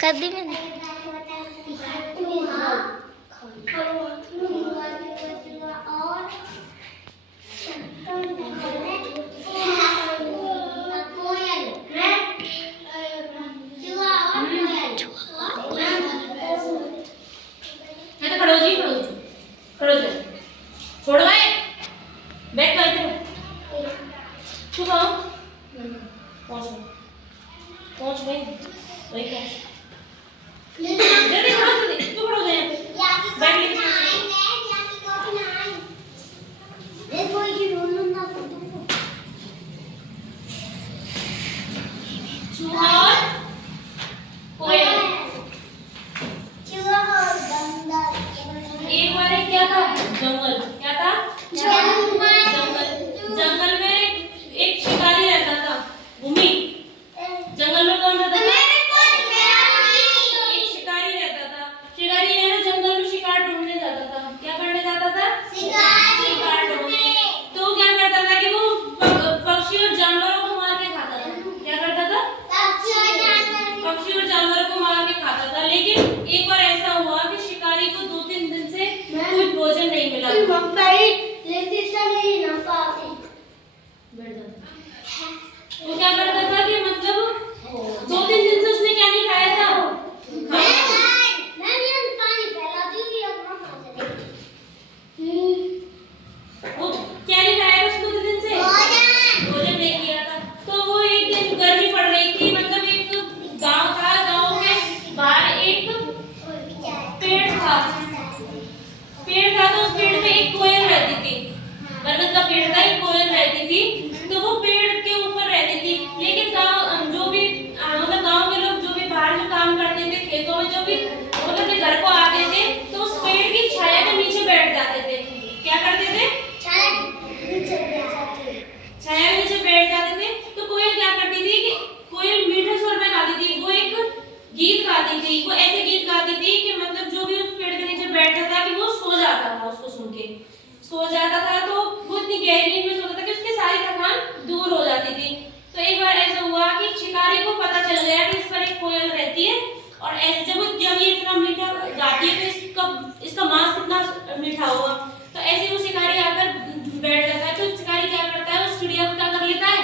कर दी मैंने। छोड़ भाई बैक कर दो तू कहाँ पहुँच पहुँच भाई वही पहुँच जल्दी खड़ा हो जल्दी तू खड़ा हो जा यहाँ पे बैग लेके चूहा और कोयल एक बार क्या था जंगल क्या था जंगल जंगल में एक शिकारी रहता था भूमि जंगल में कौन रहता था एक शिकारी रहता था शिकारी है ना जंगल में शिकार ढूंढने जाता था क्या करने जाता था शिकार ढूंढने तो क्या करता था कि वो पक्षी और जानवरों को मार के खाता था क्या करता था पक्षी और जानवरों को मार के खाता था लेकिन एक बार ऐसा हुआ कि शिकारी को 2-3 दिन से कुछ भोजन नहीं मिला वो क्या करता था कि मतलब 2-3 दिन से उसने क्या नहीं खाया था वो क्या नहीं खाया था उसने 2 दिन से भोजन नहीं किया था तो वो एक दिन गर्मी पड़ रही थी मतलब एक गांव था गांव के बाहर एक पेड़ था तो उस पेड़ पे एक कोयल रहती थी बरगद का पेड़ था एक कोयल रहती थी तो वो पेड़ के ऊपर रहती थी लेकिन गांव जो भी मतलब गांव के लोग जो भी बाहर जो काम करते थे खेतों में जो भी मतलब के घर को आते थे तो उस पेड़ की छाया के नीचे बैठ जाते थे क्या करते थे छाया के नीचे बैठ जाते थे तो कोयल क्या करती थी कि कोयल मीठे स्वर में गाती थी वो एक गीत गाती थी वो ऐसे गीत गाती थी कि मतलब जो भी उस पेड़ के नीचे बैठता था कि वो सो जाता था उसको सुन के सो जाता था तो वो इतनी गहरी नींद में सोता था कि उसकी सारी थकान दूर हो जाती थी तो एक बार ऐसा हुआ कि शिकारी को पता चल गया कि इस पर एक कोयल रहती है और ऐसे जब ये इतना मीठा गाती है तो इसका मांस कितना मीठा होगा तो ऐसे वो शिकारी आकर बैठ जाता है तो शिकारी क्या करता है उस चिड़िया को क्या कर लेता है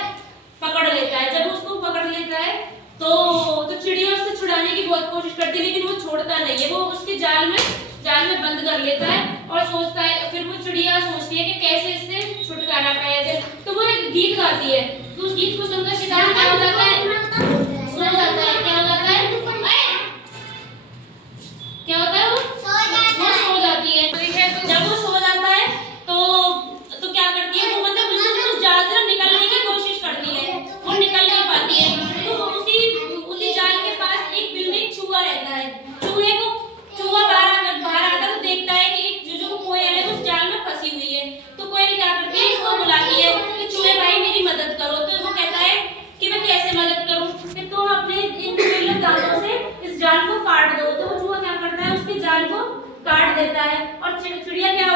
पकड़ लेता है जब उसको पकड़ लेता है तो चिड़िया उससे छुड़ाने की बहुत कोशिश करती है लेकिन वो छोड़ता नहीं है वो उसके जाल में बंद कर लेता है और सोचता है फिर वो चिड़िया सोचती है कि कैसे इससे छुटकारा पाया जाए तो वो एक गीत गाती है तो उस गीत को सुनकर शिकारी क्या हो जाता है सो जाता है क्या हो जाता है क्या होता है वो सो जाती है जब वो सो जाता है तो क्या करती है वो मतलब उस जाल से निकलने की कोशिश करती है वो निकल नहीं पाती है तो उसी जाल के पास एक बिल में चूहा रहता है चूहा बाहर आता तो देखता है कि जो कोयल है उस जाल में फंसी हुई है तो कोयल क्या करती है इसको बुलाती है कि चूहे भाई मेरी मदद करो तो वो कहता है कि मैं कैसे मदद करूं कि तुम अपने इन बिल्ले दांतों से इस जाल को काट दो तो चूहा क्या करता है उसके जाल को काट देता है और चिड़िया क्या